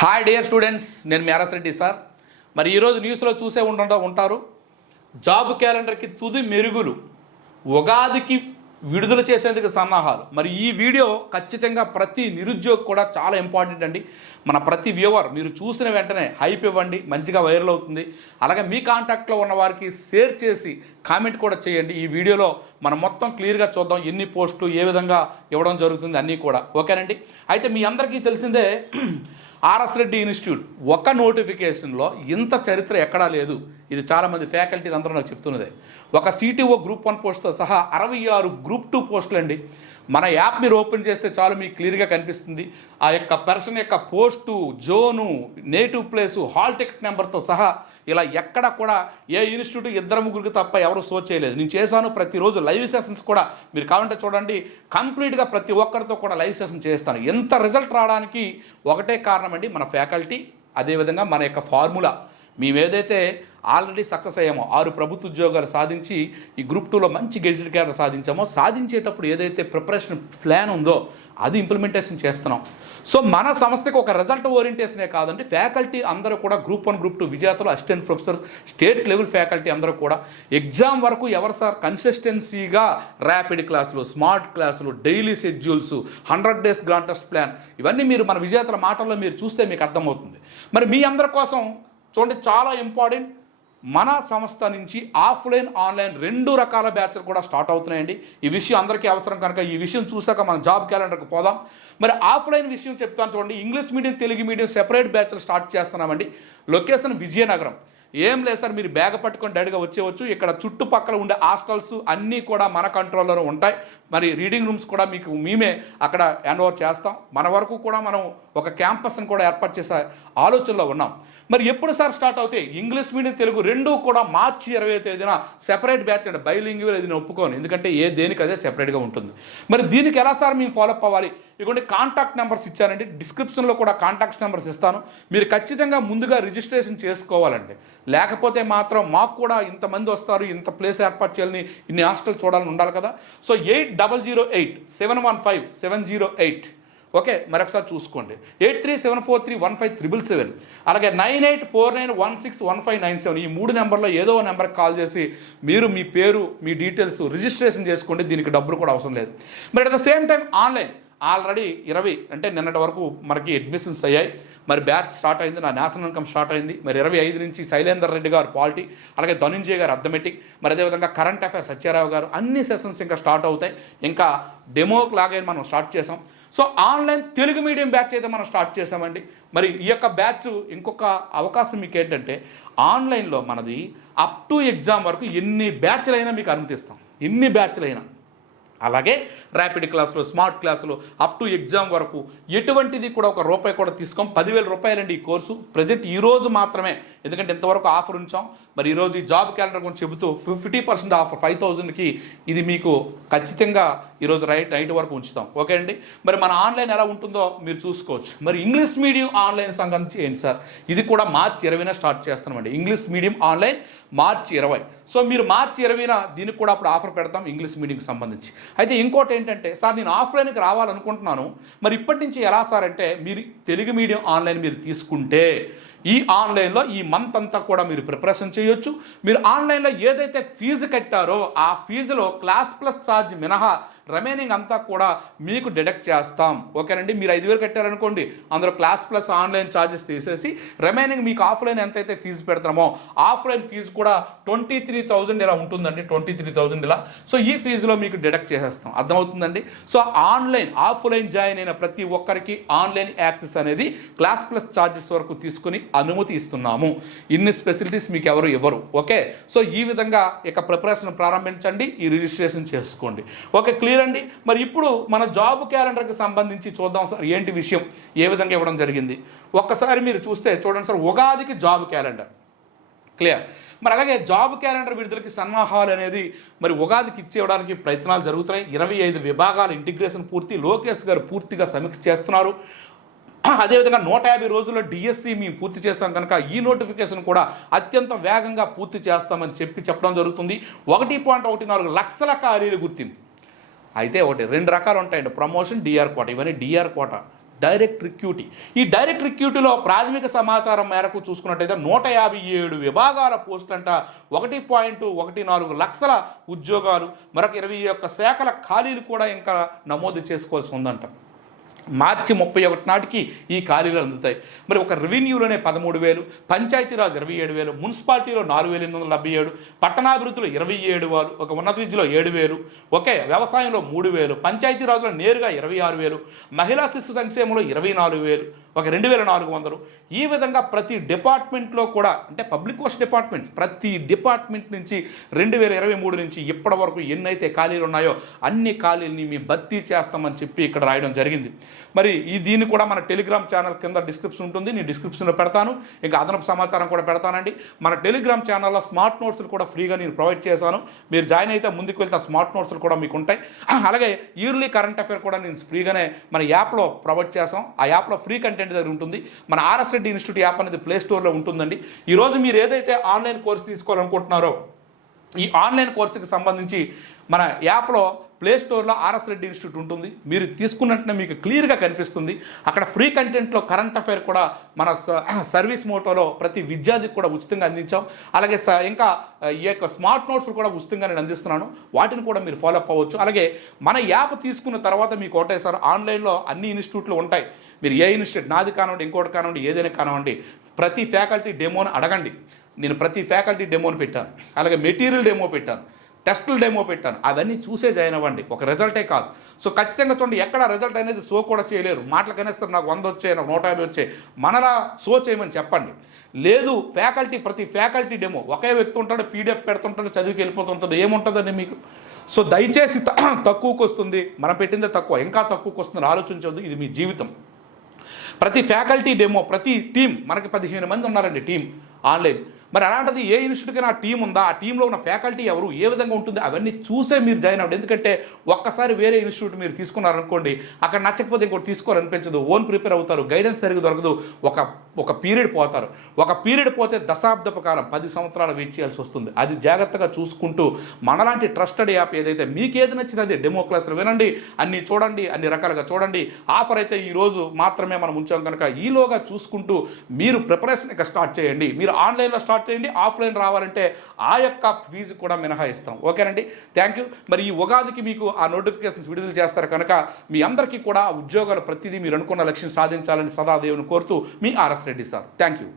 Hi dear students నేను మేరస్ Reddy sir. మరి ఈరోజు న్యూస్లో చూసే ఉండ ఉంటారు. జాబ్ క్యాలెండర్కి తుది మెరుగులు ఉగాదికి విడుదల చేసేందుకు సన్నాహాలు. మరి ఈ వీడియో ఖచ్చితంగా ప్రతి నిరుద్యోగి కూడా చాలా ఇంపార్టెంట్ అండి. మన ప్రతి వ్యూవర్ మీరు చూసిన వెంటనే హైప్ ఇవ్వండి మంచిగా వైరల్ అవుతుంది. అలాగే మీ కాంటాక్ట్లో ఉన్న వారికి షేర్ చేసి కామెంట్ కూడా చేయండి. ఈ వీడియోలో మనం మొత్తం క్లియర్గా చూద్దాం ఎన్ని పోస్టులు ఏ విధంగా ఇవ్వడం జరుగుతుంది అన్నీ కూడా. ఓకేనండి అయితే మీ అందరికీ తెలిసిందే ఆర్ఎస్ రెడ్డి ఇన్స్టిట్యూట్ ఒక నోటిఫికేషన్లో ఇంత చరిత్ర ఎక్కడా లేదు. ఇది చాలామంది ఫ్యాకల్టీ అందరూ నాకు చెప్తున్నదే. ఒక సిటీఓ గ్రూప్ వన్ పోస్ట్తో సహా అరవై ఆరు గ్రూప్ టూ పోస్టులు అండి మన యాప్ మీరు ఓపెన్ చేస్తే చాలు మీకు క్లియర్గా కనిపిస్తుంది. ఆ యొక్క పర్సన్ యొక్క post zone native place hall ticket నెంబర్తో సహా ఇలా ఎక్కడ కూడా ఏ ఇన్స్టిట్యూట్ ఇద్దరు ముగ్గురికి తప్ప ఎవరు సో చేయలేదు. నేను చేశాను ప్రతిరోజు లైవ్ సెషన్స్ కూడా. మీరు కావాలంటే చూడండి కంప్లీట్గా ప్రతి ఒక్కరితో కూడా లైవ్ సెషన్ చేస్తాను. ఎంత రిజల్ట్ రావడానికి ఒకటే కారణం అండి మన ఫ్యాకల్టీ అదేవిధంగా మన యొక్క ఫార్ములా. మేము ఏదైతే ఆల్రెడీ సక్సెస్ అయ్యామో. ఆరు ప్రభుత్వ ఉద్యోగాలు సాధించి ఈ గ్రూప్ టూలో మంచి గెజిట్ క్యాడర్ సాధించామో. సాధించేటప్పుడు ఏదైతే ప్రిపరేషన్ ప్లాన్ ఉందో అది ఇంప్లిమెంటేషన్ చేస్తున్నాం. సో మన సంస్థకి ఒక రిజల్ట్ ఓరియంటేషనే కాదండి. ఫ్యాకల్టీ అందరూ కూడా గ్రూప్ వన్ గ్రూప్ టూ విజేతలు assistant professor state level faculty అందరూ కూడా ఎగ్జామ్ వరకు ఎవరు సార్? కన్సిస్టెన్సీగా ర్యాపిడ్ క్లాసులు స్మార్ట్ క్లాసులు daily schedules hundred days grandest plan ఇవన్నీ మీరు మన విజేతల మాటల్లో మీరు చూస్తే మీకు అర్థమవుతుంది. మరి మీ అందరి కోసం చూడండి చాలా ఇంపార్టెంట్ మన సంస్థ నుంచి ఆఫ్లైన్ ఆన్లైన్ రెండు రకాల బ్యాచ్లు కూడా స్టార్ట్ అవుతున్నాయండి. ఈ విషయం అందరికీ అవసరం కనుక ఈ విషయం చూసాక మనం జాబ్ క్యాలెండర్కి పోదాం. మరి ఆఫ్లైన్ విషయం చెప్తాను చూడండి. English medium Telugu medium separate బ్యాచ్లు స్టార్ట్ చేస్తున్నామండి. లొకేషన్ విజయనగరం. ఏం లేదు సార్ మీరు బ్యాగ్ పట్టుకొని డైరెక్ట్గా వచ్చేవచ్చు ఇక్కడ చుట్టుపక్కల ఉండే హాస్టల్స్ అన్నీ కూడా మన కంట్రోల్లో ఉంటాయి. మరి రీడింగ్ రూమ్స్ కూడా మీకు మేమే అక్కడ హ్యాండ్ ఓవర్ చేస్తాం. మన వరకు కూడా మనం ఒక క్యాంపస్ని కూడా ఏర్పాటు చేసే ఆలోచనలో ఉన్నాం. మరి ఎప్పుడు సార్ స్టార్ట్ అవుతాయి? ఇంగ్లీష్ మీడియం తెలుగు రెండు కూడా మార్చి ఇరవై తేదీన సెపరేట్ బ్యాచ్ అండి బైలింగ్వల్ ఇది ఒప్పుకోను. ఎందుకంటే ఏ దేనికి అదే సెపరేట్గా ఉంటుంది. మరి దీనికి ఎలా సార్ మేము ఫాలోఅప్ అవ్వాలి? ఇటువంటి కాంటాక్ట్ నెంబర్స్ ఇచ్చానండి. డిస్క్రిప్షన్లో కూడా కాంటాక్ట్ నెంబర్స్ ఇస్తాను. మీరు ఖచ్చితంగా ముందుగా రిజిస్ట్రేషన్ చేసుకోవాలండి. లేకపోతే మాత్రం మాకు కూడా ఇంతమంది వస్తారు ఇంత ప్లేస్ ఏర్పాటు చేయాలని ఇన్ని హాస్టల్ చూడాలని ఉండాలి కదా. So eight double zero eight seven one five seven zero eight okay మరొకసారి చూసుకోండి. Eight three seven four three one five triple seven అలాగే nine eight four nine one six one five nine seven ఈ మూడు నెంబర్లో ఏదో ఒక నెంబర్కి call చేసి మీరు మీ పేరు మీ డీటెయిల్స్ రిజిస్ట్రేషన్ చేసుకోండి దీనికి డబ్బులు కూడా అవసరం లేదు. మరి at the same time online. Already ఇరవై అంటే నిన్నటి వరకు మనకి అడ్మిషన్స్ అయ్యాయి. మరి బ్యాచ్ స్టార్ట్ అయింది నా నేషనల్ ఇన్కమ్ స్టార్ట్ అయింది. మరి ఇరవై ఐదు నుంచి శైలేందర్ రెడ్డి గారు పాలిటీ అలాగే ధనుంజయ్ గారు అర్థమెటిక్ మరి అదేవిధంగా కరెంట్ అఫైర్స్ సత్యారావు గారు అన్ని సెషన్స్ ఇంకా స్టార్ట్ అవుతాయి. ఇంకా డెమోకి లాగే మనం స్టార్ట్ చేసాం so online Telugu medium batch అయితే మనం స్టార్ట్ చేసామండి మరి ఈ యొక్క బ్యాచ్ ఇంకొక అవకాశం మీకు ఏంటంటే ఆన్లైన్లో మనది అప్ టు ఎగ్జామ్ వరకు ఎన్ని బ్యాచ్లైనా మీకు అనుమతిస్తాం. ఎన్ని బ్యాచ్లైనా. అలాగే ర్యాపిడ్ క్లాసులు స్మార్ట్ క్లాసులు అప్ టు ఎగ్జామ్ వరకు ఎటువంటిది కూడా ఒక రూపాయి కూడా తీసుకోం. పదివేల రూపాయలండి ఈ కోర్సు. ప్రజెంట్ ఈ రోజు మాత్రమే ఎందుకంటే ఇంతవరకు ఆఫర్ ఉంచాం? మరి ఈరోజు ఈ జాబ్ క్యాలెండర్ గురించి చెబుతూ ఫిఫ్టీ పర్సెంట్ ఆఫర్ ఫైవ్ థౌజండ్కి ఇది మీకు ఖచ్చితంగా ఈరోజు రైట్ నైట్ వరకు ఉంచుతాం. ఓకే అండి? మరి మన ఆన్లైన్ ఎలా ఉంటుందో మీరు చూసుకోవచ్చు. మరి ఇంగ్లీష్ మీడియం ఆన్లైన్ సంబంధించి ఏంటి సార్. ఇది కూడా మార్చి ఇరవైన స్టార్ట్ చేస్తామండి ఇంగ్లీష్ మీడియం ఆన్లైన్ మార్చి ఇరవై. సో మీరు మార్చి ఇరవైన దీనికి కూడా అప్పుడు ఆఫర్ పెడతాం ఇంగ్లీష్ మీడియంకి సంబంధించి. అయితే ఇంకోటి ఏంటంటే సార్ నేను ఆఫ్లైన్కి రావాలనుకుంటున్నాను. మరి ఇప్పటి నుంచి ఎలా సార్ అంటే మీరు తెలుగు మీడియం ఆన్లైన్ మీరు తీసుకుంటే ఈ ఆన్లైన్లో ఈ మంత్ అంతా కూడా మీరు ప్రిపరేషన్ చేయొచ్చు. మీరు ఆన్లైన్లో ఏదైతే ఫీజు కట్టారో ఆ ఫీజులో క్లాస్ ప్లస్ ఛార్జ్ మినహా రిమైనింగ్ అంతా కూడా మీకు డిడక్ట్ చేస్తాం. ఓకేనండి మీరు ఐదు వేలు కట్టారనుకోండి అందులో క్లాస్ ప్లస్ ఆన్లైన్ ఛార్జెస్ తీసేసి రిమైనింగ్ మీకు ఆఫ్లైన్ ఎంతైతే ఫీజు పెడతామో ఆఫ్లైన్ ఫీజు కూడా ట్వంటీ త్రీ థౌజండ్ ఇలా ఉంటుందండి ట్వంటీ త్రీ థౌజండ్ ఇలా. సో ఈ ఫీజులో మీకు డిడక్ట్ చేసేస్తాం. అర్థమవుతుందండి? సో ఆన్లైన్ ఆఫ్లైన్ జాయిన్ అయిన ప్రతి ఒక్కరికి ఆన్లైన్ యాక్సెస్ అనేది క్లాస్ ప్లస్ ఛార్జెస్ వరకు తీసుకుని అనుమతి ఇస్తున్నాము. ఇన్ని ఫెసిలిటీస్ మీకు ఎవరు ఇవ్వరు. ఓకే సో ఈ విధంగా ఇక ప్రిపరేషన్ ప్రారంభించండి ఈ రిజిస్ట్రేషన్ చేసుకోండి. ఓకే క్లియర్ అండి మరి ఇప్పుడు మన జాబ్ క్యాలెండర్కి సంబంధించి చూద్దాం సార్ ఏంటి విషయం? ఏ విధంగా ఇవ్వడం జరిగింది? ఒక్కసారి మీరు చూస్తే చూడండి సార్ ఉగాదికి జాబ్ క్యాలెండర్. క్లియర్? మరి అలాగే జాబ్ క్యాలెండర్ విడుదలకి సన్నాహాలు అనేది మరి ఉగాదికి ఇచ్చేయడానికి ప్రయత్నాలు జరుగుతున్నాయి. ఇరవై ఐదు విభాగాల ఇంటిగ్రేషన్ పూర్తి లోకేష్ గారు పూర్తిగా సమీక్ష చేస్తున్నారు. అదేవిధంగా నూట యాభై రోజుల్లో డిఎస్సి మేము పూర్తి చేస్తాం కనుక ఈ నోటిఫికేషన్ కూడా అత్యంత వేగంగా పూర్తి చేస్తామని చెప్పి చెప్పడం జరుగుతుంది. ఒకటి పాయింట్ ఒకటి నాలుగు లక్షల ఖాళీలు గుర్తింపు. అయితే ఒకటి రెండు రకాలు ఉంటాయండి ప్రమోషన్ డిఆర్ కోట ఇవన్నీ డిఆర్ కోట డైరెక్ట్ రిక్యూటీ. ఈ డైరెక్ట్ రిక్యూటీలో ప్రాథమిక సమాచారం మేరకు చూసుకున్నట్టయితే నూట యాభై ఏడు విభాగాల పోస్టులంట. ఒకటి పాయింట్ ఒకటి నాలుగు లక్షల ఉద్యోగాలు. మరొక ఇరవై ఒక్క శాఖల ఖాళీలు కూడా ఇంకా నమోదు చేసుకోవాల్సి ఉందంట. మార్చి ముప్పై ఒకటి నాటికి ఈ ఖాళీలు అందుతాయి. మరి ఒక రెవెన్యూలోనే పదమూడు వేలు పంచాయతీరాజ్ ఇరవై ఏడు వేలు మున్సిపాలిటీలో నాలుగు వేల ఎనిమిది వందల డెబ్బై ఏడు పట్టణాభివృద్ధిలో ఇరవై ఏడు వేలు ఒక ఉన్నత విద్యలో ఏడు వేలు ఒకే వ్యవసాయంలో మూడు వేలు పంచాయతీరాజ్లో నేరుగా ఇరవై ఆరు వేలు మహిళా శిశు సంక్షేమంలో ఇరవై నాలుగు వేలు ఒక రెండు వేల నాలుగు వందలు. ఈ విధంగా ప్రతి డిపార్ట్మెంట్లో కూడా అంటే పబ్లిక్ వర్క్స్ డిపార్ట్మెంట్ ప్రతి డిపార్ట్మెంట్ నుంచి రెండు వేల ఇరవై మూడు నుంచి ఇప్పటి వరకు ఎన్నైతే ఖాళీలు ఉన్నాయో అన్ని ఖాళీలని మీ భర్తీ చేస్తామని చెప్పి ఇక్కడ రాయడం జరిగింది. మరి ఈ దీన్ని కూడా మన టెలిగ్రామ్ ఛానల్ కింద డిస్క్రిప్షన్ ఉంటుంది. నేను డిస్క్రిప్షన్లో పెడతాను. ఇంకా అదనపు సమాచారం కూడా పెడతానండి. మన టెలిగ్రామ్ ఛానల్లో స్మార్ట్ నోట్స్లు కూడా ఫ్రీగా నేను ప్రొవైడ్ చేశాను. మీరు జాయిన్ అయితే ముందుకు వెళ్తే స్మార్ట్ నోట్స్లు కూడా మీకు ఉంటాయి. అలాగే ఇయర్లీ కరెంట్ అఫేర్ కూడా నేను ఫ్రీగానే మన యాప్లో ప్రొవైడ్ చేసాం ఆ యాప్లో ఫ్రీ కంటెంట్ దగ్గర ఉంటుంది. మన R S Reddy institute app అనేది ప్లే స్టోర్లో ఉంటుందండి. ఈరోజు మీరు ఏదైతే ఆన్లైన్ కోర్స్ తీసుకోవాలనుకుంటున్నారో ఈ ఆన్లైన్ కోర్సుకి సంబంధించి మన యాప్లో ప్లే స్టోర్లో ఆర్ఎస్ రెడ్డి ఇన్స్టిట్యూట్ ఉంటుంది. మీరు తీసుకున్నట్టునే మీకు క్లియర్గా కనిపిస్తుంది. అక్కడ ఫ్రీ కంటెంట్లో కరెంట్ అఫైర్ కూడా మన స- సర్వీస్ మోటోలో ప్రతి విద్యార్థికి కూడా ఉచితంగా అందించాం. అలాగే స- ఇంకా ఈ యొక్క స్మార్ట్ నోట్స్ కూడా ఉచితంగా నేను అందిస్తున్నాను. వాటిని కూడా మీరు ఫాలో అప్ అవ్వచ్చు. అలాగే మన యాప్ తీసుకున్న తర్వాత మీకు ఒకటే సార్ ఆన్లైన్లో అన్ని ఇన్స్టిట్యూట్లు ఉంటాయి. మీరు ఏ ఇన్స్టిట్యూట్ నాది కానివ్వండి ఇంకోటి కానివ్వండి ఏదైనా కానివ్వండి ప్రతి ఫ్యాకల్టీ డెమోని అడగండి. నేను ప్రతి ఫ్యాకల్టీ డెమోని పెట్టాను. అలాగే మెటీరియల్ డెమో పెట్టాను. టెస్టులు డెమో పెట్టాను. అవన్నీ చూసే జాయిన్ అవ్వండి. ఒక రిజల్టే కాదు. సో ఖచ్చితంగా చూడండి ఎక్కడ రిజల్ట్ అనేది సో కూడా చేయలేరు. మాటలు కనేస్తారు నాకు వంద వచ్చాయి నాకు నూట యాభై వచ్చాయి. మనలా సో చేయమని చెప్పండి. లేదు ఫ్యాకల్టీ ప్రతి ఫ్యాకల్టీ డెమో. ఒకే వ్యక్తి ఉంటాడు పీడిఎఫ్ పెడుతుంటాడు చదివికి వెళ్ళిపోతుంటాడు. ఏముంటుందండి మీకు? సో దయచేసి తక్కువకు వస్తుంది. మనం పెట్టిందే తక్కువ. ఇంకా తక్కువకు వస్తుంది. ఆలోచించవద్దు. ఇది మీ జీవితం. ప్రతి ఫ్యాకల్టీ డెమో ప్రతి టీం మనకి పదిహేను మంది ఉన్నారండి టీం. ఆన్లైన్. మరి అలాంటిది ఏ ఇన్స్టిట్యూట్కి నా టీం ఉందా? ఆ టీంలో ఉన్న ఫ్యాకల్టీ ఎవరు? ఏ విధంగా ఉంటుంది? అవన్నీ చూసే మీరు జాయిన్ అవ్వండి. ఎందుకంటే ఒక్కసారి వేరే ఇన్స్టిట్యూట్ మీరు తీసుకున్నారనుకోండి అక్కడ నచ్చకపోతే ఇంకోటి తీసుకోవాలనిపించదు. ఓన్ ప్రిపేర్ అవుతారు గైడెన్స్ సరిగ్గా దొరకదు. ఒక ఒక పీరియడ్ పోతారు. ఒక పీరియడ్ పోతే దశాబ్దపు కాలం పది సంవత్సరాలు వెయిట్ చేయాల్సి వస్తుంది. అది జాగ్రత్తగా చూసుకుంటూ మనలాంటి ట్రస్టెడ్ యాప్ ఏదైతే మీకు ఏది నచ్చింది అది డెమో క్లాసులు వినండి అన్ని చూడండి అన్ని రకాలుగా చూడండి. ఆఫర్ అయితే ఈరోజు మాత్రమే మనం ఉంచాం కనుక ఈలోగా చూసుకుంటూ మీరు ప్రిపరేషన్ ఇక స్టార్ట్ చేయండి. మీరు ఆన్లైన్లో స్టార్ట్ చేయండి ఆఫ్లైన్ రావాలంటే ఆ యొక్క ఫీజు కూడా మినహాయిస్తాం. ఓకేనండి? Thank you. మరి ఈ ఉగాదికి మీకు ఆ నోటిఫికేషన్స్ విడుదల చేస్తారు కనుక మీ అందరికీ కూడా ఉద్యోగాలు ప్రతిదీ మీరు అనుకున్న లక్ష్యం సాధించాలని సదాదేవుని కోరుతూ మీ R S Reddy sir. Thank you.